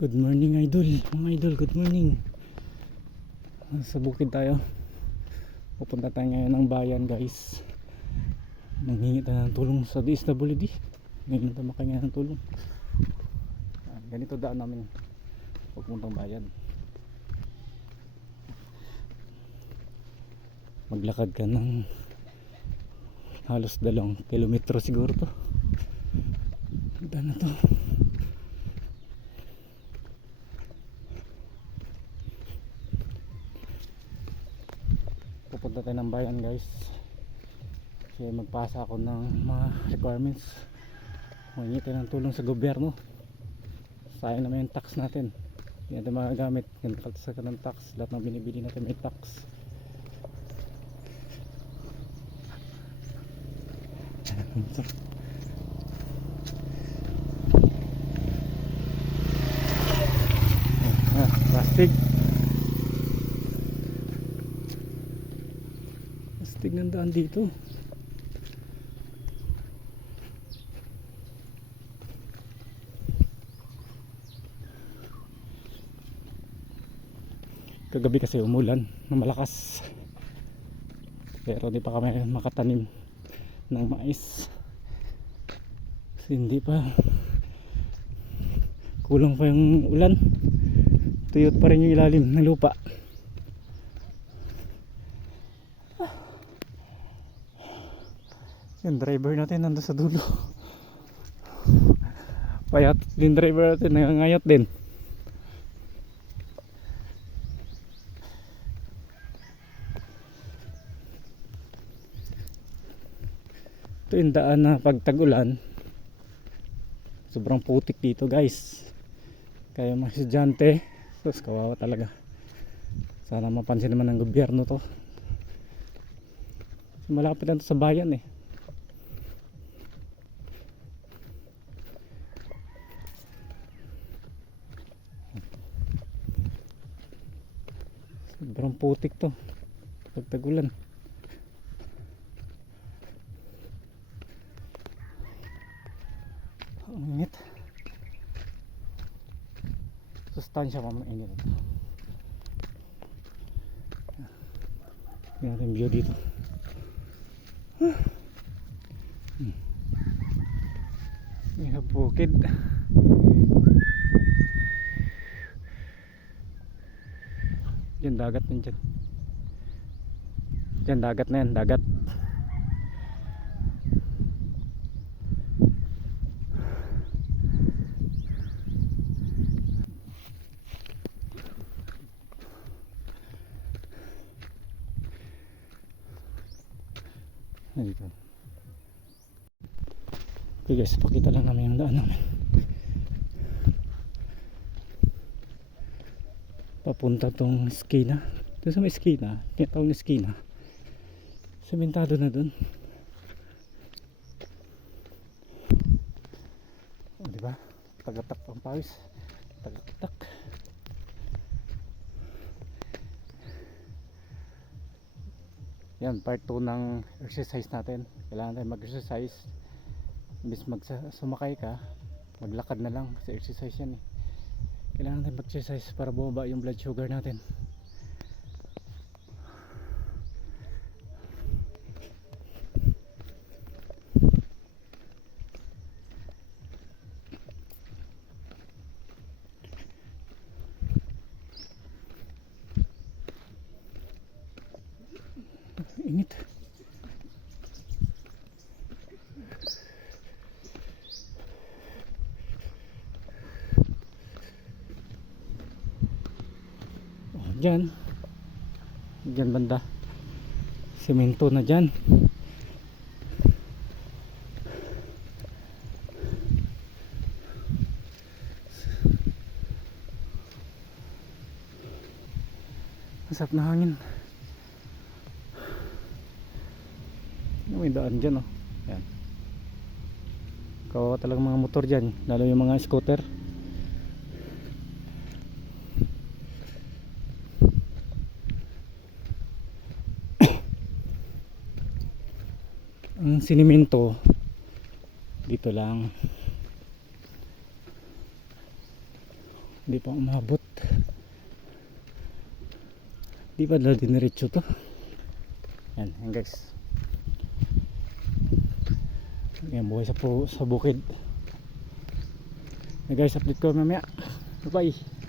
Good morning idol, mga idol, good morning. Sa bukid tayo. Pupunta tayo ngayon ng bayan guys. Nanghingi tayo ng tulong sa DSWD. Ngayon tayo makahingi ng tulong. Ganito daan namin pupuntang bayan. Maglakad ka ng halos 2 kilometro siguro to. Daan na to. Pupunta tayo ng bayan guys kasi magpasa ako ng mga requirements. Humingi tayo ng tulong sa gobyerno. Sayang naman yung tax natin, hindi natin magagamit. Kaltasan ng tax, lahat ng binibili natin may tax. Plastic ng daan dito. Kagabi kasi umulan na malakas, pero di pa kami makatanim ng mais kasi hindi pa, kulang pa yung ulan, tuyot pa rin yung ilalim ng lupa. Yung driver natin nandun sa dulo. Payat yung driver natin, nangangayat din. Ito yung daan na pag tag-ulan sobrang putik dito guys, kaya mga estudyante, sus kawawa talaga. Sana mapansin naman ng gobyerno to. Malapit lang to sa bayan eh. Sobrang putik to pag tag-ulan. Ang init. Sustansya pa mga init. Tingnan natin view dito. May bukid. Diyan dagat na dyan. Diyan dagat na yan, dagat. Dito. Okay guys, pakita lang namin yung daan namin. Papunta tong eskina. Doon sa may eskina, tinatawag na eskina. Sementado na dun. O, diba? Tagatak ang pawis. Tagatak. Yan, part 2 ng exercise natin. Kailangan tayo mag-exercise. Imbis sumakay ka, maglakad na lang kasi exercise yan eh. Kailangan tayo mag-exercise para bumaba yung blood sugar natin. Init. Dyan banda semento na dyan. Masarap na hangin. May daan dyan oh. Yan. Kawawa talagang mga motor dyan, lalo yung mga scooter. Ang sinimento dito lang Hindi pa umabot. Di pa dala diniretso to. Yan guys. Yan buhay sa bukid. Guys, update ko mamaya. Bye bye.